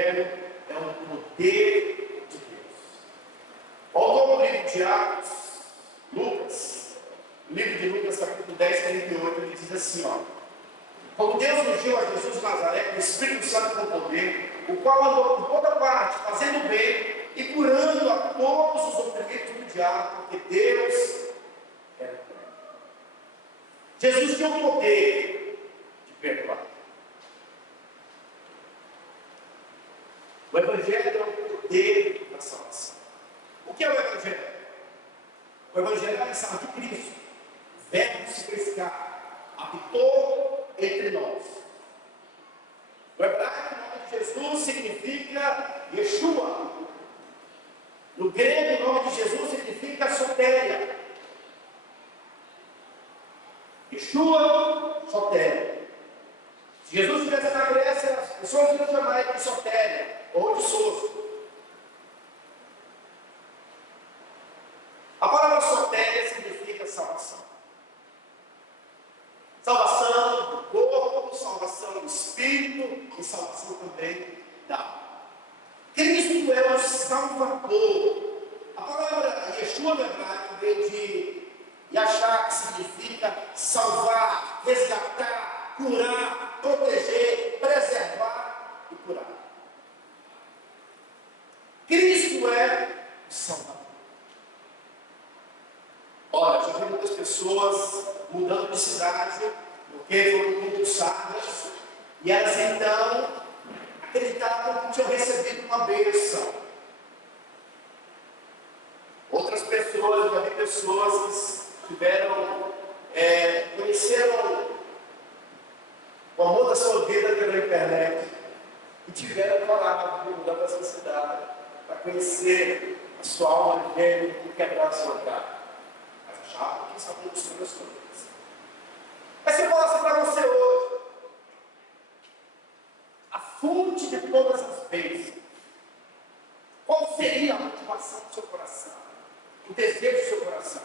Evangelho é um poder de Deus. O autor do livro de Atos, Lucas, no livro de Lucas, capítulo 10, 38, ele diz assim, como Deus ungiu a Jesus de Nazaré com o Espírito Santo com poder, o qual andou por toda parte, fazendo bem e curando a todos os oprimidos do diabo, porque Deus era com ele. Jesus tinha o poder de perdoar. O Evangelho é o poder da salvação. O que é o Evangelho? O Evangelho é a mensagem de Cristo. O Verbo se fez carne, habitou entre nós. O hebraico, o nome de Jesus significa Yeshua. No grego, o nome de Jesus significa sotéria. Yeshua, sotéria. Se Jesus estivesse na Grécia, as pessoas iam chamar ele de sotéria ou de soço. A palavra sotéria significa salvação. Salvação do corpo, salvação do espírito e salvação também da alma. Cristo é o Salvador. A palavra Yeshua no hebraico vem de Yashá, que significa salvar, resgatar, curar, proteger, preservar e curar. Cristo é o Salvador. Olha, já vi muitas pessoas mudando de cidade porque foram compulsadas e elas então acreditavam que tinham recebido uma bênção. Outras pessoas, eu já vi pessoas que conheceram o amor da sua vida pela internet e tiveram coragem de mudar para essa cidade para conhecer a sua alma gêmea e quebrar a sua cara. Mas achavam que estavam buscando as coisas. Mas se eu falasse para você hoje, a fonte de todas as bênçãos, qual seria a motivação do seu coração? O desejo do seu coração?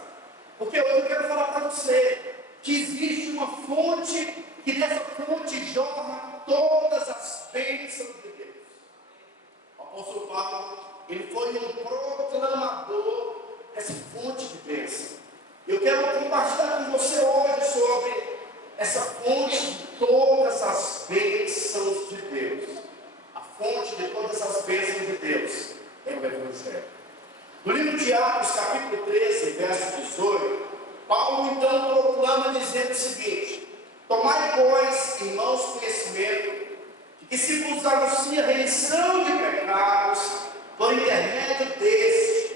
Porque hoje eu quero falar para você que existe uma fonte, que dessa fonte jorra todas as bênçãos de Deus. O apóstolo Paulo, ele foi um proclamador dessa fonte de bênção. Eu quero compartilhar com você hoje sobre essa fonte de todas as bênçãos de Deus. A fonte de todas as bênçãos de Deus é o Evangelho. No livro de Atos, capítulo 13, verso 18, Paulo então proclama dizendo o seguinte: tomai, pois, irmãos, conhecimento de que se vos anuncia a remissão de pecados por intermédio deste,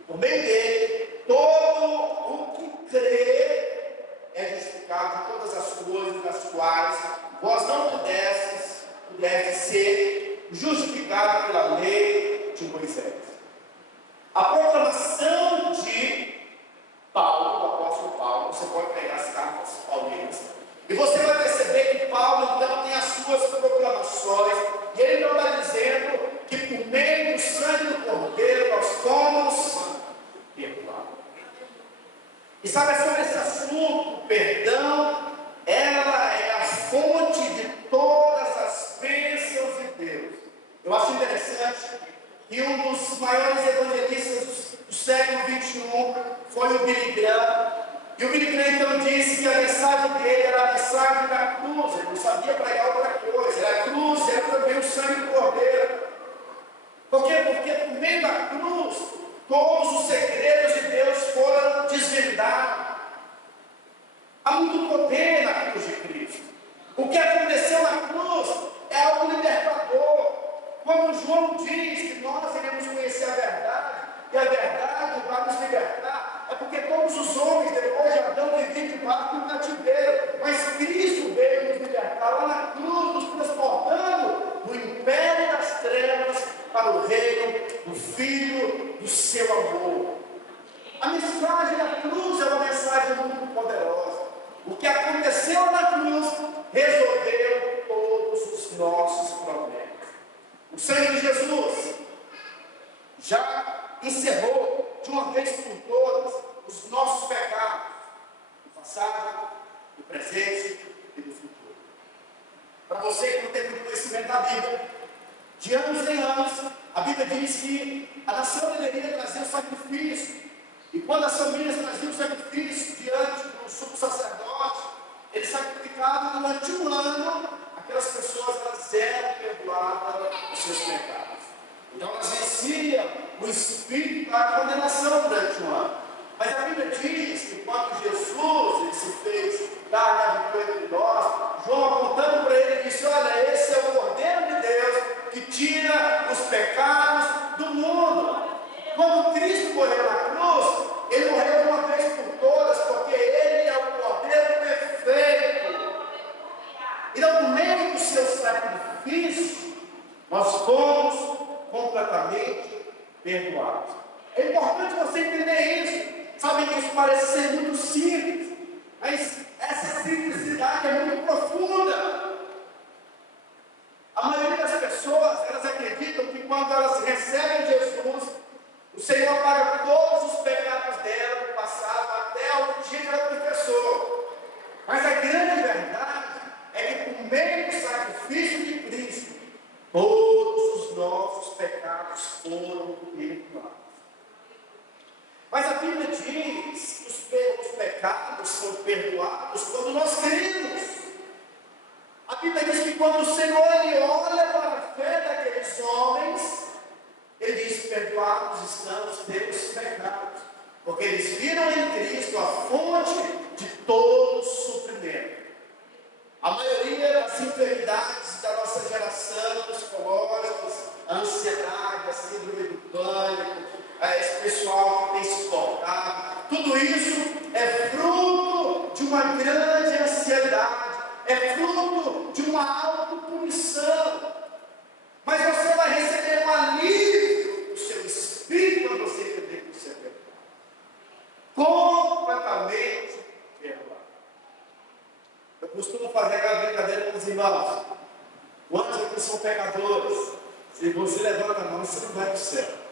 e por meio dele, todo o que crê é justificado de todas as coisas das quais vós não pudestes ser justificado pela lei de Moisés. A proclamação de Paulo, do apóstolo Paulo, você pode pegar as cartas paulinas, e você vai perceber que Paulo então tem as suas proclamações, e ele não está dizendo que por meio do sangue do Cordeiro nós fomos perdoados. E sabe sobre esse assunto, perdão, ela é a fonte de todas as bênçãos de Deus. Eu acho interessante que um dos maiores evangelistas do século XXI foi o Billy Graham. E o Billy Graham então disse que a mensagem dele era a mensagem da cruz. Ele não sabia pregar outra coisa. Era a cruz, era também o sangue do Cordeiro. Por quê? Porque por meio da cruz, todos os segredos de Deus foram desvendados. Há muito poder na cruz de Cristo. O que aconteceu na cruz é algo libertador. Quando João diz que nós iremos conhecer a verdade, e a verdade vai nos libertar, é porque todos os homens, depois de Adão, viviam debaixo do cativeiro. Mas Cristo veio nos libertar lá na cruz, nos transportando do império das trevas para o reino do Filho do seu amor. A mensagem da cruz é uma mensagem muito poderosa. O que aconteceu na cruz resolveu todos os nossos problemas. O sangue de Jesus já encerrou de uma vez por todas os nossos pecados, do passado, do presente e do futuro. Para você que não tem muito conhecimento da Bíblia, de anos em anos, a Bíblia diz que a nação deveria trazer o sacrifício. E quando as famílias traziam o sacrifício diante do sumo sacerdote, eles sacrificavam durante um ano, aquelas pessoas elas eram perdoadas dos seus pecados. Então elas venciam o espírito da condenação durante um ano. Mas a Bíblia diz que quando Jesus ele se fez carne, habitou entre nós, João apontando para ele disse: olha, esse é o Cordeiro de Deus que tira os pecados do mundo. Quando Cristo morreu na cruz, ele morreu de uma vez por todas, porque ele é o Cordeiro perfeito. Então, por meio do seu sacrifício, nós fomos completamente perdoados. É importante você entender isso. Sabe que isso parece ser muito simples, mas essa simplicidade é muito profunda. A maioria das pessoas, elas acreditam que quando elas recebem Jesus, o Senhor paga todos os pecados dela do passado até o dia que ela confessou. Mas a grande verdade é que por meio do sacrifício de Cristo, todos os nossos pecados foram perdoados. Mas a Bíblia diz que os pecados são perdoados quando nós cremos. A Bíblia diz que quando o Senhor ele olha para a fé daqueles homens, ele diz: perdoados estão os teus pecados, porque eles viram em Cristo a fonte de todo suprimento. A maioria das enfermidades da nossa geração, psicológicas, a ansiedade, a síndrome do pânico, esse pessoal que tem se cortado, tudo isso é fruto de uma grande ansiedade, é fruto de uma autopunição. Mas você vai receber um alívio do seu espírito quando você entender que você é perdoado. Completamente perdoado. Eu costumo fazer aquela brincadeira com os irmãos. Quantos aqui são pecadores? Se você levanta a mão, você não vai para o céu.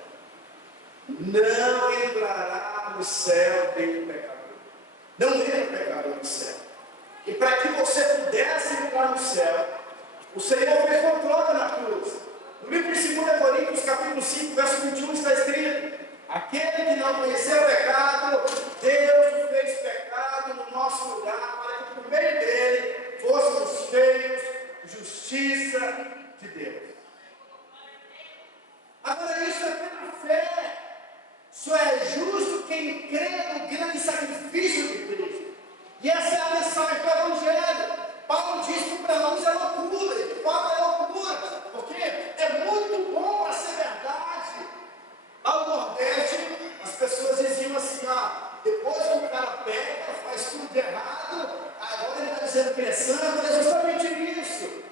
Não entrará no céu nenhum pecador. Não entra pecador no céu. E para que você pudesse entrar no céu, o Senhor fez uma troca na cruz. No livro de 2 Coríntios, capítulo 5, verso 21, está escrito: aquele que não conheceu o pecado, Deus o fez pecado no nosso lugar, para que por meio dele fôssemos feitos justiça de Deus. Agora, isso é pela fé. Só é justo quem crê no grande sacrifício de Cristo. E essa é a mensagem do Evangelho. Paulo diz que para nós é loucura, e de fato é loucura, porque é muito bom para ser verdade. Ao Nordeste, as pessoas diziam assim: depois que o cara pega, faz tudo de errado, agora ele está dizendo que ele é santo. É justamente isso.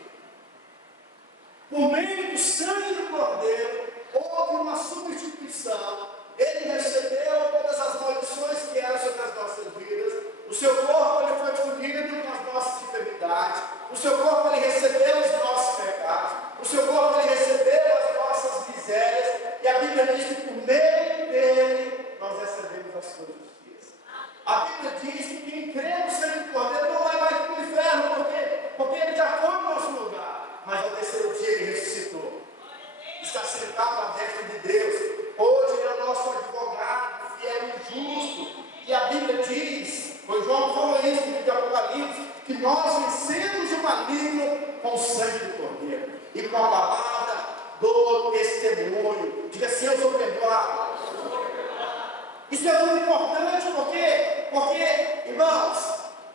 Por meio do sangue do Cordeiro, houve uma substituição. Ele recebeu todas as maldições que eram sobre as nossas vidas. O seu corpo ele foi ferido com as nossas enfermidades. O seu corpo ele recebeu os nossos pecados. O seu corpo ele recebeu as nossas misérias. E a Bíblia diz que por meio dele nós recebemos a sua justiça. A Bíblia diz que quem crê no sangue do Cordeiro não vai mais para o inferno. Por quê? Porque ele já foi no nosso lugar. Mas ao terceiro dia ele ressuscitou. Está sentado à destra de Deus. Hoje ele é o nosso advogado, fiel e justo. E a Bíblia diz, pois João falou isso no livro de Apocalipse, que nós vencemos o maligno com o sangue do Cordeiro e com a palavra do testemunho. Diga assim: eu sou perdoado. Isso é muito importante, porque, irmãos,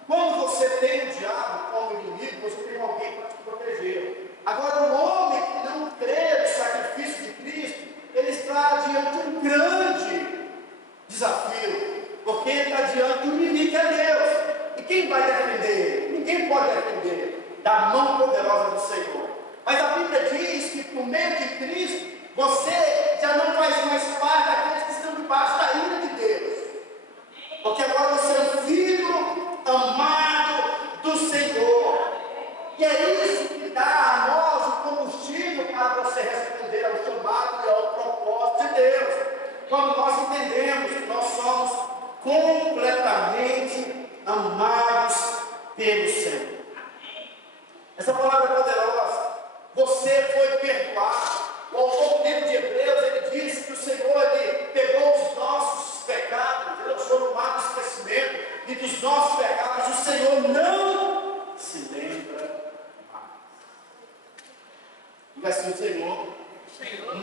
quando você tem o diabo como inimigo, você tem alguém para te proteger. Agora, o homem que não crê no sacrifício de Cristo, ele está diante de um grande desafio, porque ele está diante de um inimigo que é Deus. E quem vai defender ele? Ninguém pode defender da mão poderosa do Senhor. Mas a Bíblia diz que por meio de Cristo, você já não faz mais parte daqueles que estão debaixo da ira de Deus. Porque agora você é um filho amado do Senhor. E é isso que dá a nós o combustível para você responder ao chamado e ao propósito de Deus. Quando nós entendemos que nós somos completamente amados pelo Senhor. Essa palavra é poderosa. Você foi perdoado.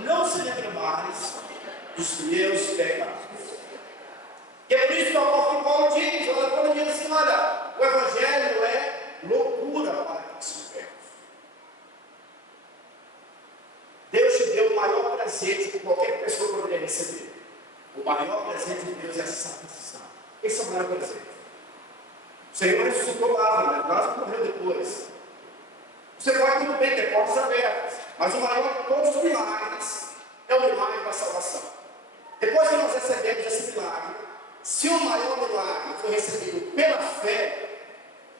não se lembre mais dos meus pecados. E é por isso que o apóstolo Paulo diz, assim, olha, o Evangelho é loucura para quem se perde. Deus te deu o maior presente que qualquer pessoa poderia receber. O maior presente de Deus é a salvação. Esse é o maior presente. O Senhor ressuscitou Lázaro, Lázaro morreu depois. Você pode tudo bem ter portas abertas, mas o maior de todos os milagres é o milagre da salvação. Depois que nós recebemos esse milagre, se o maior milagre foi recebido pela fé,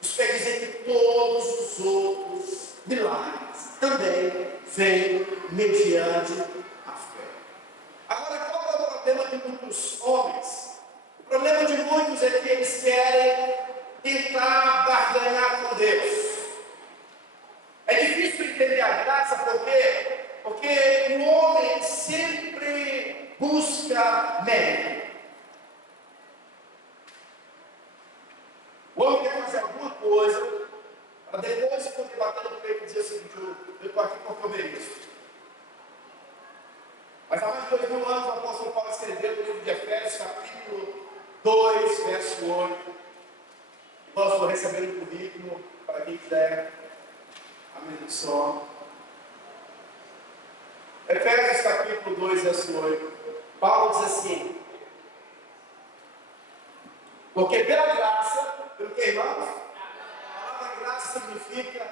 isso quer dizer que todos os outros milagres também vêm mediante a fé. Agora, qual é o problema de muitos homens? O problema de muitos é que eles querem tentar barganhar com Deus. É difícil entender a graça, por quê? Porque o homem sempre busca mérito. O homem quer fazer alguma coisa para depois poder bater no peito e dizer o seguinte: eu estou aqui porque eu mereço. Mas há mais de 2000 anos o apóstolo Paulo escreveu no livro de Efésios, capítulo 2, verso 8. Nós vamos receber um currículo para quem quiser. Amém só. Efésios capítulo 2, verso 8. Paulo diz assim: porque pela graça, pelo que, irmãos? A palavra graça significa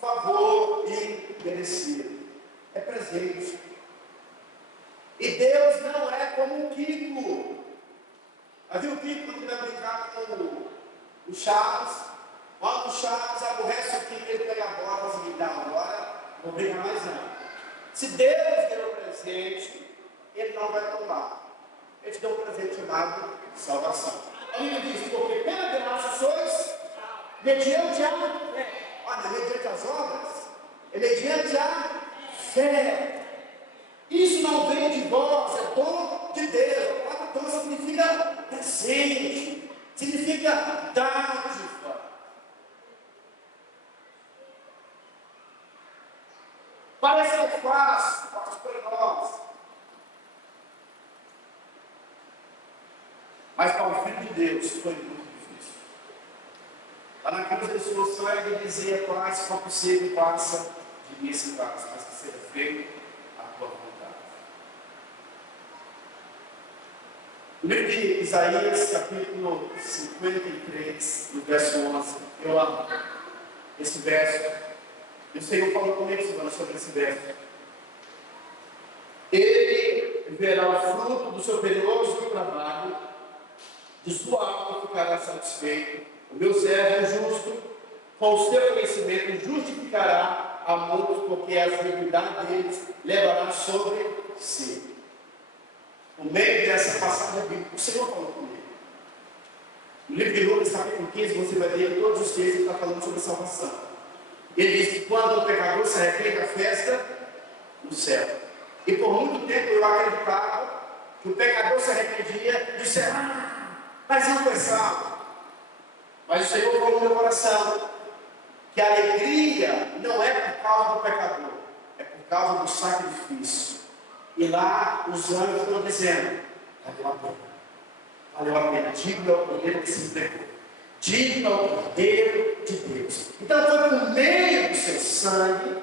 favor imerecido. É presente. E Deus não é como um Kiko. Havia o Kiko quando vai brincar com o Chaves? Quando o Chaves aborrece o Kiko, ele pega a bola e diz: me dá agora, não vou brincar mais não. Se Deus deu o presente, ele não vai tomar. Ele te deu um presente chamado salvação. Ele diz: porque pela graça sois mediante a olha, mediante as obras, é mediante a fé. Isso não vem de vós, é dom de Deus. A palavra dom significa presente, significa dádiva. Parece que é fácil para nós. Mas para o Filho de Deus foi muito difícil. Lá na cruz a solução era de dizer: Pai, se for possível, passa de mim esse passo, mas que seja feito a tua vontade. No livro de Isaías, capítulo 53, no verso 11, eu amo esse verso. E o Senhor falou comigo semana sobre esse verso. Ele verá o fruto do seu penoso trabalho, de sua alma ficará satisfeito. O meu servo é justo, com o seu conhecimento justificará a muitos, porque a iniquidade deles levará sobre si. No meio dessa passagem bíblica, o Senhor falou comigo. No livro de Lucas, capítulo 15, você vai ler todos os textos que está falando sobre salvação. Ele diz que quando o pecador se arrepende, a festa no céu. E por muito tempo eu acreditava que o pecador se arrependia e disse: mas não foi salvo. Mas o Senhor falou no meu coração que a alegria não é por causa do pecador, é por causa do sacrifício. E lá os anjos estão dizendo: valeu a pena. Valeu a pena. Digno é o poder que se entregou. Digno é o Cordeiro de Deus. Então foi por meio do seu sangue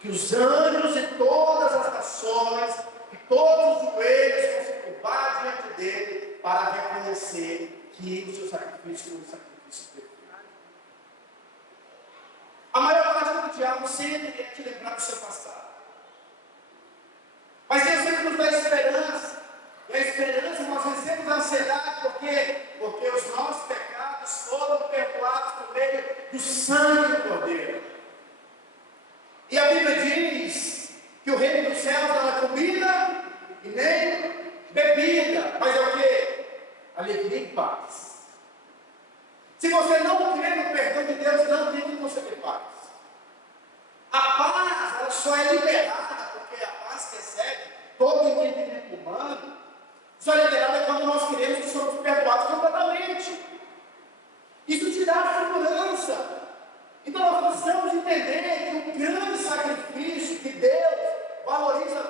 que os anjos e todas as nações e todos os joelhos vão se curvar diante dele para reconhecer que o seu sacrifício foi um sacrifício perfeito. A maior parte do diabo sempre quer te lembrar do seu passado. Mas Deus sempre nos dá esperança. E a esperança nós vencemos a ansiedade, porque os nossos pecados foram perdoados por meio do sangue do Cordeiro. E a Bíblia diz que o reino dos céus não é comida e nem bebida, mas é o quê? Alegria e paz. Se você não crê no perdão de Deus, não tem como você ter paz. A paz, ela só é liberada, porque a paz que excede todo entendimento humano, só é liberada quando nós queremos que somos perdoados completamente. Isso te dá segurança. Então nós precisamos entender que o grande sacrifício que Deus valoriza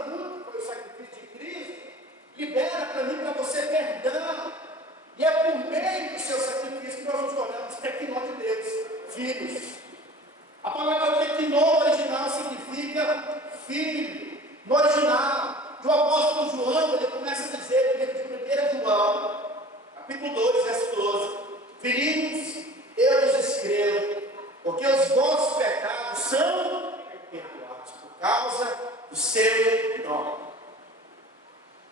enorme.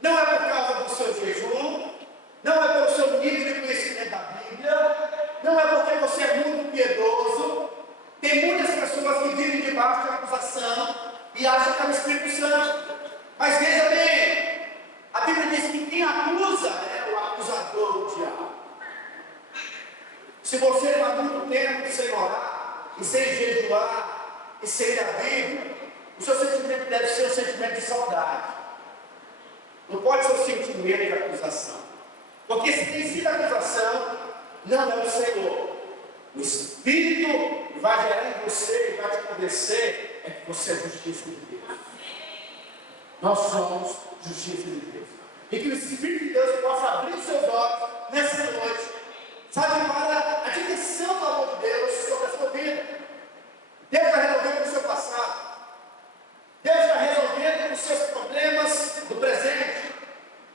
Não é por causa do seu jejum, não é pelo seu nível de conhecimento da Bíblia, não é porque você é muito piedoso. Tem muitas pessoas que vivem debaixo de acusação e acham que é o Espírito Santo. Mas veja bem, a Bíblia diz que quem acusa é o acusador, o diabo. Se você está muito tempo sem orar, e sem jejuar, e sem ler a Bíblia, o seu sentimento deve ser um sentimento de saudade. Não pode ser um sentimento de acusação. Porque se tem sido acusação, não é o Senhor. O Espírito vai gerar em você e vai te convencer é que você é justiça de Deus. Nós somos justiça de Deus. E que o Espírito de Deus possa abrir os seus olhos nessa noite, sabe, para a dimensão do amor de Deus sobre a sua vida. Deus está resolvendo o seu passado. Deus está resolvendo os seus problemas do presente.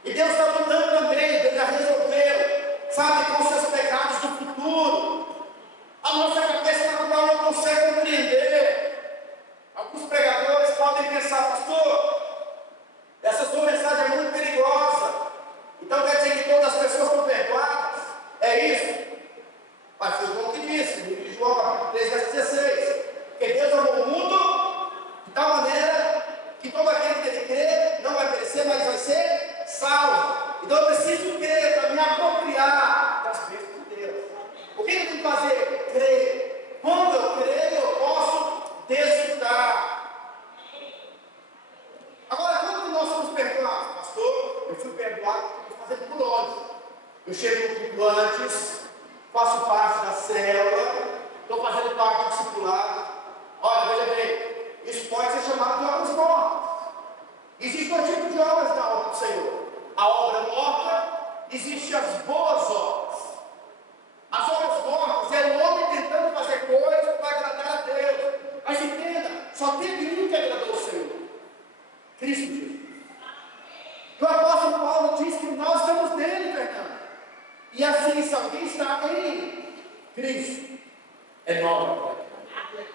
E Deus está lutando também, Deus já resolveu, sabe, com os seus pecados do futuro. A nossa cabeça natural não consegue compreender. Alguns pregadores podem pensar, pastor, essa sua mensagem é muito perigosa. Então quer dizer que todas as pessoas estão perdoadas? É isso? Mas foi o João que disse, no livro de João, 3, verso 16. Que Deus amou o mundo de tal maneira que todo aquele que ele crê não vai perecer, mas vai ser salvo. Então eu preciso crer para me apropriar das bênçãos de Deus. O que eu tenho que fazer? Crer. Quando eu creio, eu posso desfrutar. Agora, quando nós somos perdoados? Pastor, eu fui perdoado porque eu estou fazendo por onde? Eu chego no culto antes, faço parte da célula, estou fazendo parte do discipulado. Olha, veja bem, isso pode ser chamado de obras mortas. Existem dois tipos de obras na obra do Senhor. A obra morta, existem as boas obras. As obras mortas é o homem tentando fazer coisas para agradar a Deus. Mas entenda, só teve um que agradou o Senhor: Cristo Jesus. E o apóstolo Paulo diz que nós estamos nele, Fernando. E assim, se alguém está em Cristo, é nova.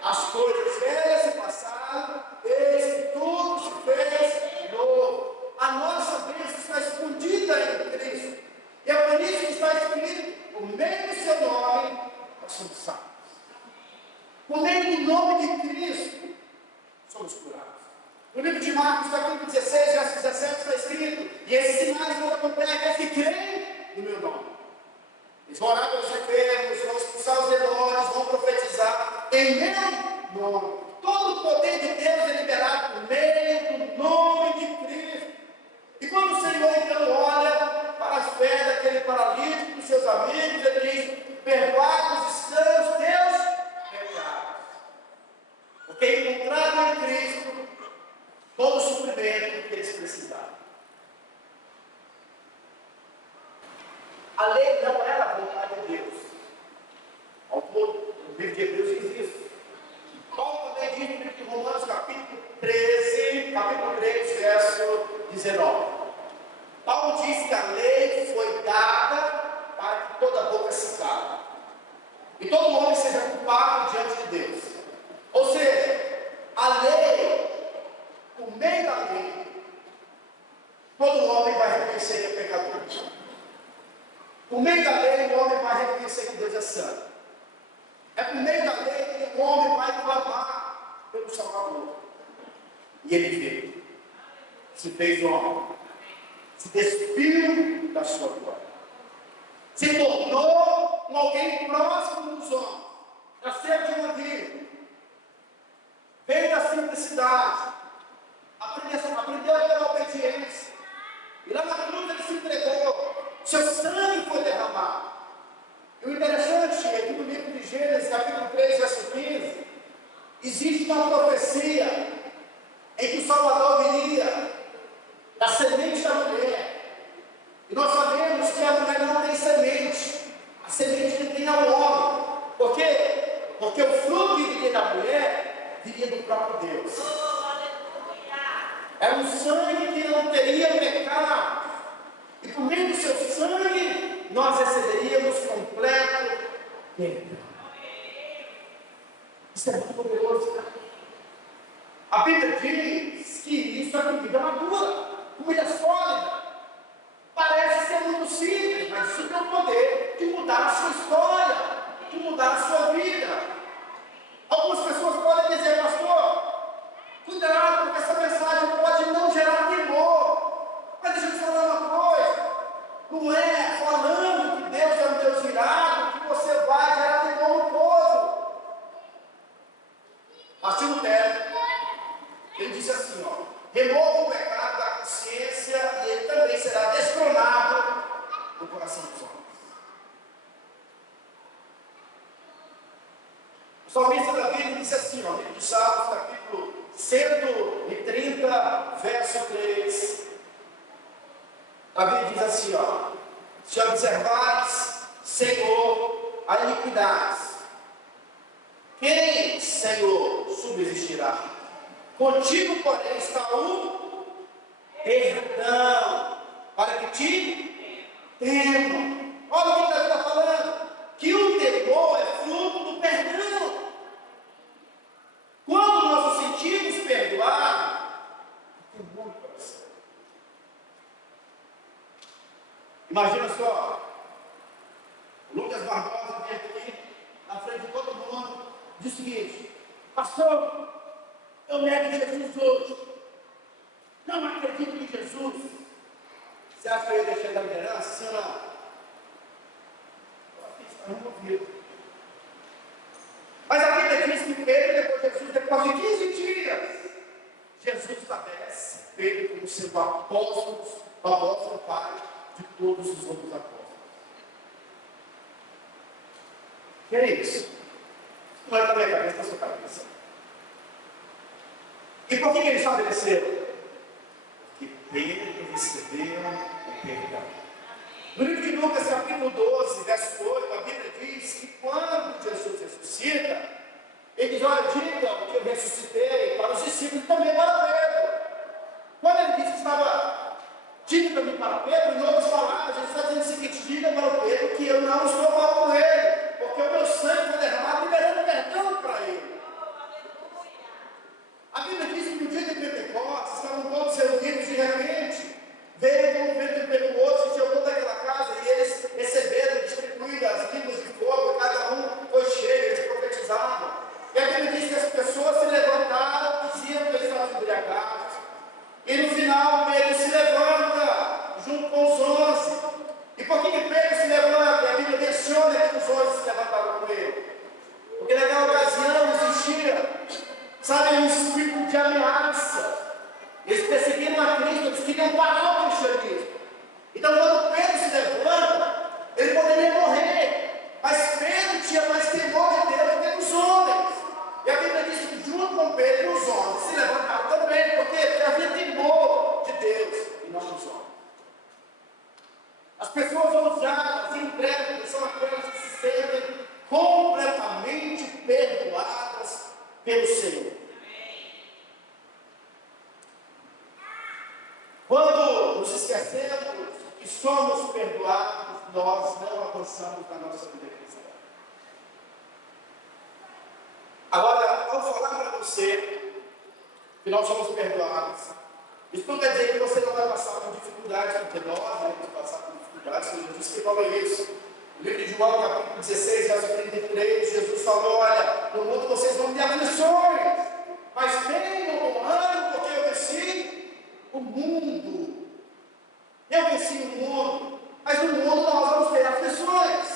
As coisas velhas se passaram, eis que tudo se fez novo. A nossa bênção está escondida em Cristo. E é por isso que está escrito, por meio do seu nome, nós somos salvos. Por meio do nome de Cristo, somos curados. No livro de Marcos, capítulo 16, verso 17, está escrito: e esses sinais vão acompanhar aqueles que creem no meu nome. Eles vão orar pelos enfermos, vão expulsar os demônios, vão profetizar em meu nome. Todo o poder de Deus é liberado por meio do nome de Cristo. E quando o Senhor então olha para as fé daquele paralítico, dos seus amigos, ele diz: perdoados estão os teus pecados. Porque encontraram em Cristo todo o suprimento que eles precisavam. A lei não era a vontade de Deus. O autor do livro de Hebreus diz isso. Paulo também diz no livro de Romanos, capítulo 3, verso 19. Paulo diz que a lei foi dada para que toda boca se cale e todo homem seja culpado diante de Deus. Ou seja, a lei, por meio da lei, todo homem vai reconhecer que é pecador. Por meio da lei, o homem vai reconhecer que Deus é santo. É por meio da lei que o homem vai clamar pelo Salvador. E ele veio, se fez homem, se despiu da sua glória, se tornou um alguém próximo dos homens, nasceu de uma vida, veio da simplicidade, aprendeu pela obediência, e lá na cruz ele se entregou. Seu sangue foi derramado. E o interessante é que no livro de Gênesis, capítulo 3, verso 15, existe uma profecia em que o Salvador viria da semente da mulher. E nós sabemos que a mulher não tem semente. A semente que tem é o homem. Por quê? Porque o fruto que viria da mulher viria do próprio Deus. É um sangue que não teria pecado. E por meio do seu sangue, nós receberíamos completo perdão. Isso é muito poderoso, cara. A Bíblia diz que isso é comida uma cuida sólida. Parece ser muito simples, mas isso tem o poder de mudar a sua história, de mudar a sua vida. Algumas pessoas podem dizer, pastor, cuidado, porque essa mensagem pode não gerar temor. Mas deixa eu te falar uma coisa. Não é falando que Deus é um Deus irado que você vai gerar temor no povo. Martim Lutero, ele disse assim, ó, remova o pecado da consciência e ele também será destronado no coração dos homens. O salmista Davi disse assim, ó, livro dos Salmos, capítulo 130, verso 3. Davi diz assim, ó, se observares, Senhor, a iniquidade, quem, Senhor, subsistirá? Contigo, porém, está o perdão, para que te temam. Olha o que Davi está falando, que o temor é fruto do perdão. Quando nós nos sentimos perdoados, temor no coração. Imagina só, o Lucas Barbosa vem aqui, na frente de todo mundo, diz o seguinte, pastor, eu nego Jesus hoje, não acredito em Jesus. Você acha que eu ia deixar da liderança? Sim ou não? Eu acho que isso está removido. Mas a Bíblia diz que Pedro, depois de 15 dias, Jesus estabelece Pedro como sendo o apóstolo pai de todos os outros apóstolos. Que é isso? Não é da minha cabeça, da sua cabeça. E por que ele estabeleceu? Porque Pedro recebeu o perdão. No livro de Lucas, capítulo 12, verso 8, a Bíblia diz que quando Jesus ressuscita, ele diz, olha, digam que eu ressuscitei para os discípulos e também para Pedro. Quando ele disse que estava, diga também para Pedro, em outras palavras, ele está dizendo o seguinte, diga para o Pedro que eu não estou mal com ele, porque o meu sangue foi derramado, liberando perdão para ele. A Bíblia diz que no dia de Pentecostes, estavam todos reunidos e de repente, veio um vento impetuoso, encheu toda aquela casa e eles receberam, distribuíram as línguas de fogo, cada um foi cheio, eles profetizavam. E a Bíblia diz que as pessoas se levantaram, diziam que eles estavam embriagados. E no final, Pedro se levanta, junto com os 11. E por que Pedro se levanta? E a Bíblia menciona que os 11 se levantaram com ele. Porque naquela ocasião existia, sabe, um espírito de ameaça. Eles perseguiram a Cristo, eles queriam parar o cristianismo. Então, quando Pedro se levanta, ele poderia morrer. Mas Pedro tinha mais temor de Deus do que dos homens. E a Bíblia diz que junto com Pedro, os homens se levantaram também, porque havia temor de Deus e não dos homens. As pessoas ousadas, incrédulas, são aquelas que se sentem completamente perdoadas pelo Senhor. Quando nos esquecemos que somos perdoados, nós não avançamos na nossa vida cristã. Agora, ao falar para você que nós somos perdoados, isso não quer dizer que você não vai passar por dificuldades, porque nós vamos passar por dificuldades, Jesus que falou isso. No livro de João, capítulo 16, verso 33, Jesus falou, olha, no mundo vocês vão ter aflições, mas tenham bom ânimo, porque eu venci o mundo. Eu venci o mundo, mas no mundo nós vamos ter aflições.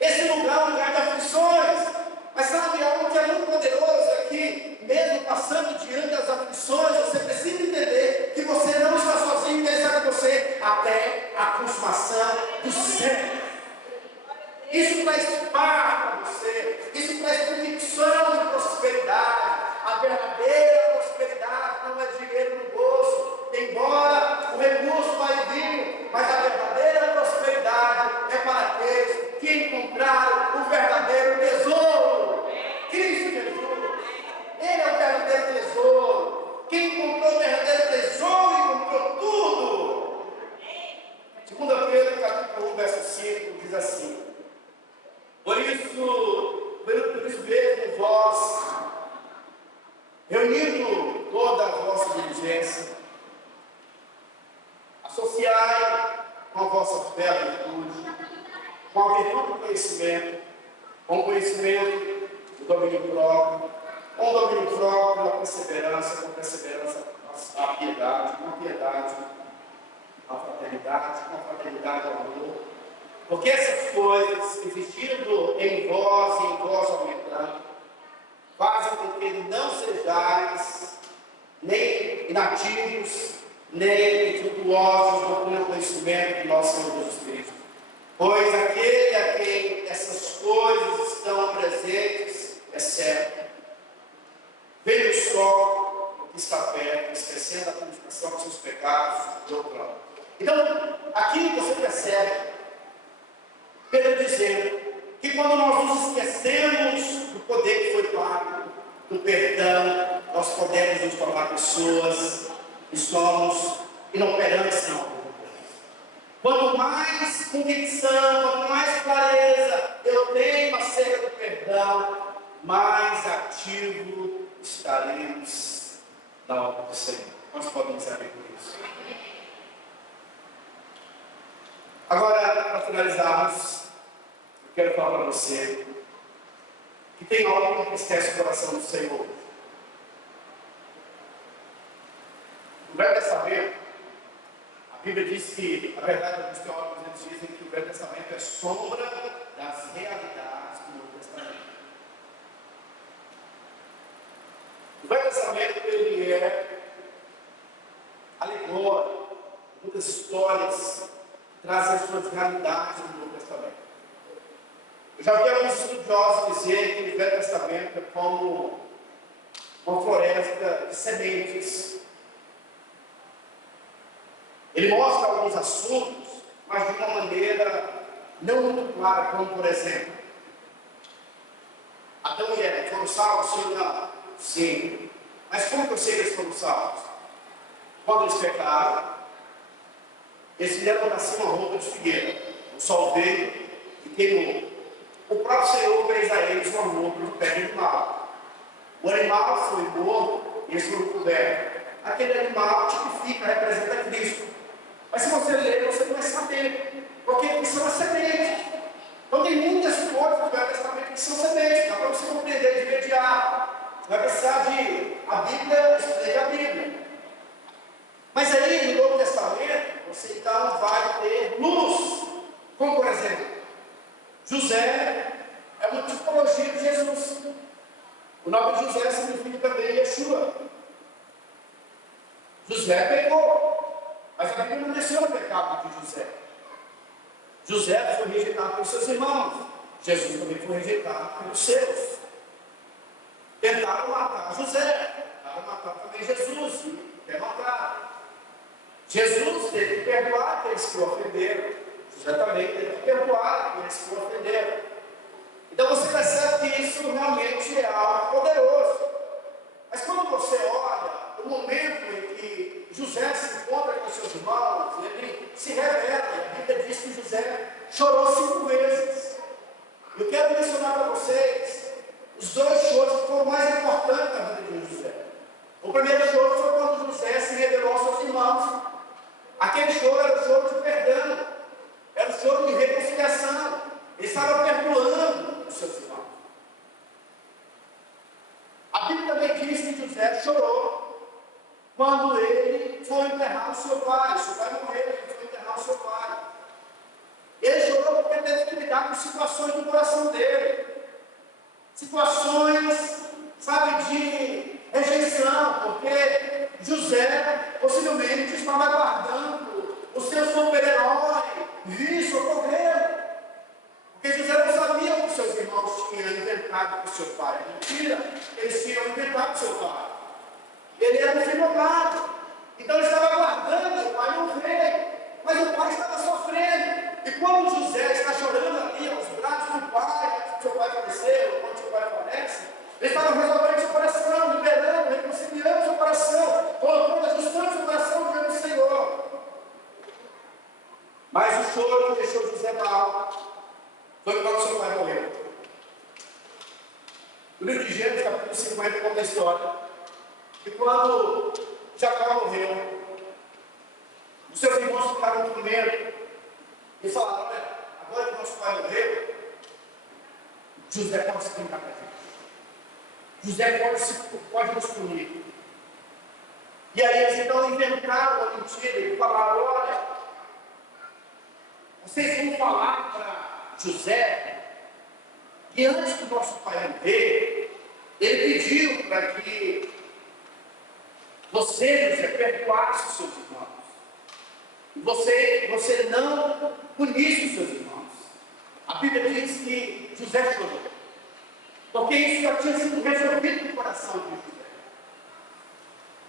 Esse lugar é um lugar de aflições. Mas sabe algo que é muito poderoso aqui, mesmo passando diante das aflições, você precisa entender que você não está sozinho, que Ele está com você até a consumação do céu. Isso traz paz para você, isso traz convicção de prosperidade. A verdadeira prosperidade não é dinheiro no bolso, embora o recurso vai vir, mas a verdadeira prosperidade é para aqueles que encontraram o verdadeiro tesouro. Cristo Jesus, Ele é o verdadeiro tesouro. Quem encontrou vossa bela virtude, com a virtude do conhecimento, com o conhecimento do domínio próprio, com o domínio próprio da perseverança, com perseverança a piedade, com a piedade a fraternidade, com a fraternidade ao amor. Porque essas coisas, existindo em vós e em vós aumentando, fazem com que não sejais nem inativos, nem infrutuosos no pleno conhecimento de nosso Senhor Jesus Cristo. Pois aquele a quem essas coisas estão presentes é certo. Veio o sol que está perto, esquecendo a purificação dos seus pecados de outro lado. Então, aqui você percebe Pedro dizendo que quando nós nos esquecemos do poder que foi pago, do perdão, nós podemos nos tornar pessoas que somos inoperantes na obra. Quanto mais convicção, quanto mais clareza eu tenho acerca do perdão, mais ativo estaremos na obra do Senhor. Nós podemos saber por isso. Agora, para finalizarmos, eu quero falar para você que tem algo que entristece o coração do Senhor. O Velho Testamento, a Bíblia diz que, na verdade, alguns teólogos eles dizem que o Velho Testamento é sombra das realidades do Novo Testamento. O Velho Testamento, ele é alegórico, muitas histórias trazem as suas realidades do Novo Testamento. Eu já vi alguns estudiosos dizer que o Velho Testamento é como uma floresta de sementes. Ele mostra alguns assuntos, mas de uma maneira não muito clara, como por exemplo, Adão e Eva foram salvos, sim ou não? Sim. Mas como que eu sei que eles foram salvos? Quando eles pecaram, eles fizeram nascer uma roupa de figueira. O sol veio e queimou. O próprio Senhor fez a eles uma roupa de pele de animal. O animal foi morto e eles foram cobertos. Aquele animal tipifica, representa Cristo. Mas se você ler, você vai saber. Porque são as sementes. Então tem muitas coisas do Velho Testamento que são sementes. Dá para você compreender de imediato. Você vai precisar de a Bíblia, estudar a Bíblia. Mas aí no Novo Testamento, você então vai ter luz. Como por exemplo, José é uma tipologia de Jesus. O nome de José significa também Yeshua. José pecou, mas a Bíblia não menciona o pecado de José. José foi rejeitado pelos seus irmãos. Jesus também foi rejeitado pelos seus. Tentaram matar José, tentaram matar também Jesus, e quer matar. Jesus teve que perdoar aqueles que o ofenderam. José também teve que perdoar aqueles que o ofenderam. Então você percebe que isso realmente é algo poderoso. Mas quando você olha o momento em que José se encontra com seus irmãos, ele se revela, a Bíblia diz que José chorou 5 vezes. Eu quero mencionar para vocês os 2 choros que foram mais importantes na vida de José. O primeiro choro foi quando José se revelou aos seus irmãos. Aquele choro era o choro de perdão, era o choro de reconciliação. Ele estava perdoando os seus irmãos. A Bíblia também diz que José chorou quando ele foi enterrar o seu pai. O seu pai morreu, ele foi enterrar o seu pai. Ele chorou porque teve que lidar com situações do coração dele. Situações, sabe, de rejeição, porque José possivelmente estava aguardando o seu super-herói vir socorrê-lo. Porque José não sabia o que seus irmãos tinham inventado com seu pai. Mentira, eles tinham inventado com seu pai. Ele era um filho amado. Então ele estava aguardando, o pai não veio. Mas o pai estava sofrendo. E quando José está chorando ali aos braços do pai, seu pai faleceu, quando seu pai falece, ele estava resolvendo seu coração, liberando, reconciliando seu coração, colocando, ajustando seu coração diante do Senhor. Mas o choro que deixou José mal foi quando seu pai morreu. O livro de Gênesis, capítulo 50, conta a história. E quando Jacó morreu, os seus irmãos ficaram com medo. José pode se brincar com a gente. José pode nos punir. E aí eles então inventaram uma mentira e falaram: olha, vocês vão falar para José que antes do nosso pai morrer, ele pediu para que você, José, perdoasse os seus irmãos. Você não punisse os seus irmãos. A Bíblia diz que José chorou, porque isso já tinha sido resolvido no coração de José.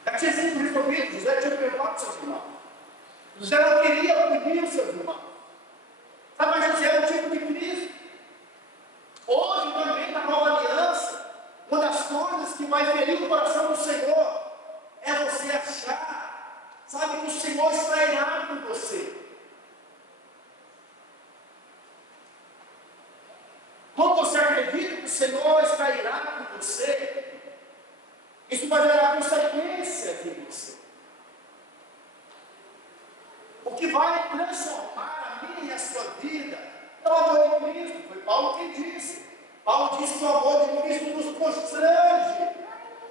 Já tinha sido resolvido, José tinha perdoado os seus irmãos. José não queria punir os seus irmãos. Sabe, mas José é o tipo de Cristo. Hoje também, na nova aliança, uma das coisas que vai ferir o coração do Senhor é você achar, sabe, que o Senhor está irado com você. Quando você acredita que o Senhor está irado com você, isso vai gerar consequências em você. O que vai transformar a minha e a sua vida é o amor de Cristo. Foi Paulo quem disse. Paulo disse que o amor de Cristo nos constrange.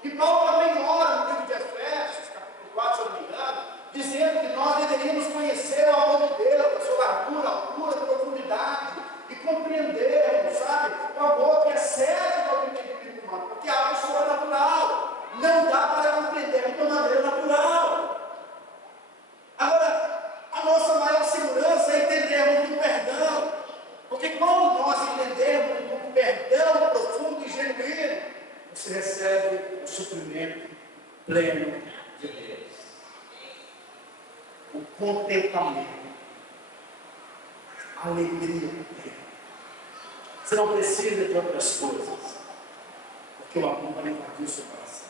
E Paulo também ora no livro de Efésios, capítulo 4, se eu não me engano, dizendo que nós deveríamos conhecer o amor de Deus, a sua largura, altura, profundidade, e compreendermos, sabe, o amor que excede o entendimento humano, porque é algo sobrenatural. Não dá para compreender de uma maneira natural. Agora, a nossa maior segurança é entendermos o perdão, porque quando nós entendemos o perdão profundo e genuíno, você recebe o suprimento pleno de Deus, o contentamento, a alegria plena. Você não precisa de outras coisas, porque o amor vai invadir o seu coração.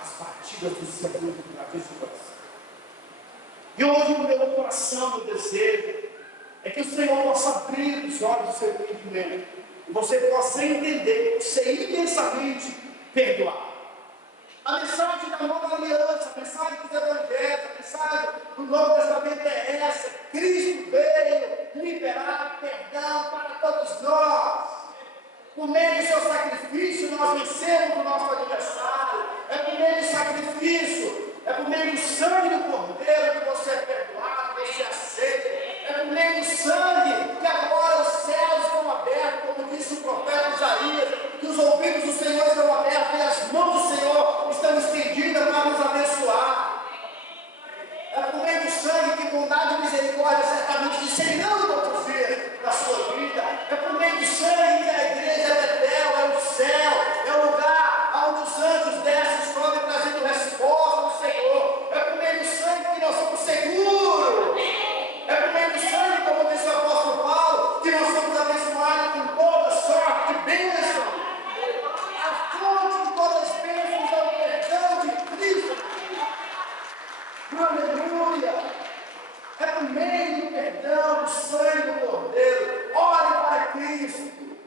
As batidas do seu amor vão invadir o seu coração. E hoje o meu coração, meu desejo, é que o Senhor possa abrir os olhos do seu entendimento, e você possa entender, ser imensamente perdoado. A mensagem da nova aliança, a mensagem dos evangelhos, a mensagem do Novo Testamento é essa: Cristo veio liberar perdão para todos nós. Por meio do seu sacrifício, nós vencemos o nosso adversário. É por meio do sacrifício, é por meio do sangue do Cordeiro que você é perdoado, você é aceito. É por meio do sangue que agora os céus estão abertos, como disse o profeta Isaías, que os ouvidos do Senhor estão abertos e as mãos do Senhor estão estendidas para nos abençoar. É por meio do sangue que bondade e misericórdia certamente discernirão vão fazer na sua vida. É por meio do sangue que a igreja é Betel, é o céu, é o lugar onde os anjos descem e sobem trazendo resposta do Senhor. É por meio do sangue que nós somos seguros. É por meio do sangue, como disse o apóstolo Paulo, que nós somos abençoados com toda sorte de bênção. A fonte de todas as bênçãos é o perdão de Cristo. Aleluia! É por meio do perdão, do sangue do Cordeiro. Olhe para Cristo.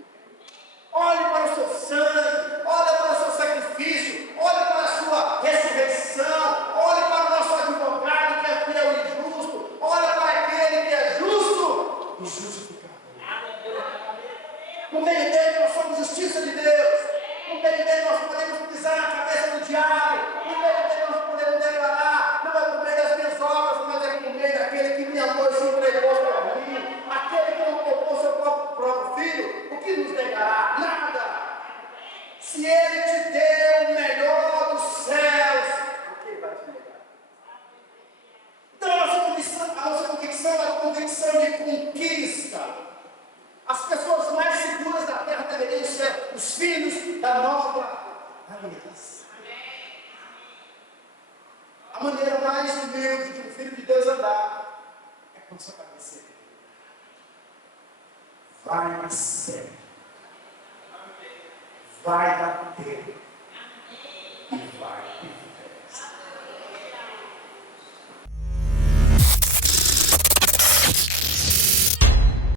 Olhe para o seu sangue. Olhe para o seu sacrifício. Olhe para a sua ressurreição. Olhe para o nosso advogado que é fiel e justo. Olhe para aquele que é justo e justificador. Por meio dele nós somos justiça de Deus. Por meio dele nós podemos pisar na cabeça do diabo. Por meio dele nós podemos declarar: não é por meio das minhas obras, mas é por meio daquele que me amou e se entregou para mim. Aquele que não poupou seu próprio filho, o que nos negará? Nada. Se ele te deu o melhor dos céus, o que vai te negar? Então a nossa convicção é uma convicção de conquista. As pessoas mais seguras da terra deveriam ser os filhos da nova aliança. A maneira mais humilde de um filho de Deus andar é com sua cabeça. Vai nascer. Vai bater.